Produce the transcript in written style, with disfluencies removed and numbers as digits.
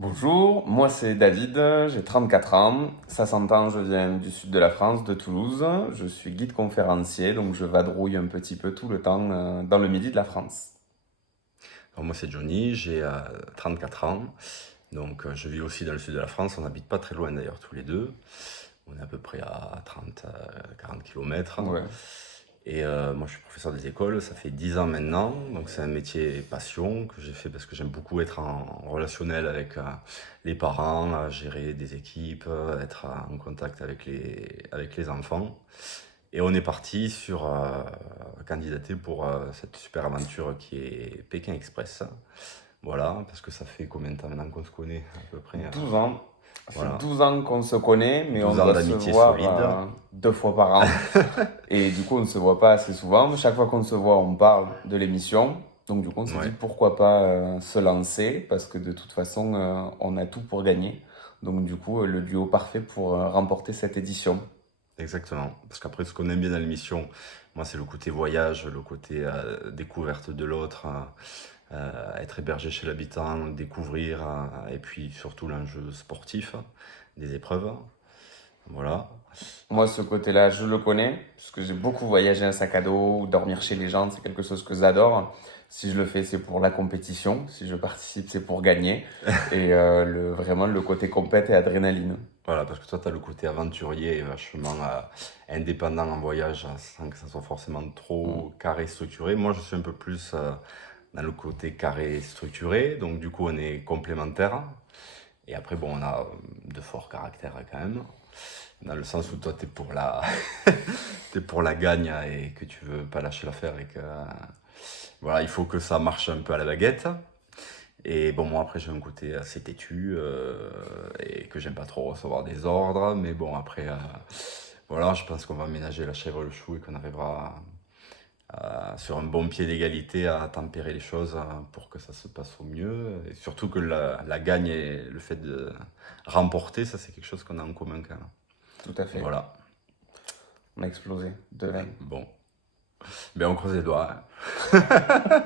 Bonjour, moi c'est David, j'ai 34 ans, ça s'entend, je viens du sud de la France, de Toulouse, je suis guide conférencier, donc je vadrouille un petit peu tout le temps dans le midi de la France. Alors moi c'est Johnny, j'ai 34 ans, donc je vis aussi dans le sud de la France, on n'habite pas très loin d'ailleurs tous les deux, on est à peu près à 30, 40 km. Ouais. Et moi je suis professeur des écoles, ça fait 10 ans maintenant, donc c'est un métier passion que j'ai fait parce que j'aime beaucoup être en relationnel avec les parents, gérer des équipes, être en contact avec les enfants. Et on est parti sur candidater pour cette super aventure qui est Pékin Express. Voilà, parce que ça fait combien de temps maintenant qu'on se connaît à peu près 12 ans, ça fait voilà, 12 ans qu'on se connaît, mais on 12 ans doit se d'amitié voir solide. 2 fois par an, et du coup on ne se voit pas assez souvent. Chaque fois qu'on se voit, on parle de l'émission, donc du coup on s'est dit Ouais, pourquoi pas se lancer, parce que de toute façon on a tout pour gagner. Donc du coup le duo parfait pour remporter cette édition. exactement. Parce qu'après, ce qu'on aime bien dans l'émission, moi, c'est le côté voyage, le côté découverte de l'autre, être hébergé chez l'habitant, découvrir, et puis surtout l'enjeu sportif des épreuves. Voilà. Moi, ce côté-là, je le connais, parce que j'ai beaucoup voyagé en sac à dos, ou dormir chez les gens, c'est quelque chose que j'adore. Si je le fais, c'est pour la compétition. Si je participe, c'est pour gagner. Et vraiment, le côté compète et adrénaline. Voilà, parce que toi, tu as le côté aventurier et vachement indépendant en voyage, sans que ça soit forcément Mm. trop carré, structuré. Moi, je suis un peu plus dans le côté carré, structuré, donc du coup, on est complémentaires. Et après, bon, on a de forts caractères quand même, dans le sens où toi, t'es pour la gagne et que tu veux pas lâcher l'affaire et que, voilà, il faut que ça marche un peu à la baguette. Et bon, moi après j'ai un côté assez têtu et que j'aime pas trop recevoir des ordres, mais bon après, voilà, je pense qu'on va ménager la chèvre et le chou et qu'on arrivera sur un bon pied d'égalité à tempérer les choses pour que ça se passe au mieux. Et surtout que la gagne et le fait de remporter, ça c'est quelque chose qu'on a en commun quand même. Tout à fait. Voilà, On a explosé de 20. bon, ben on croise les doigts, hein.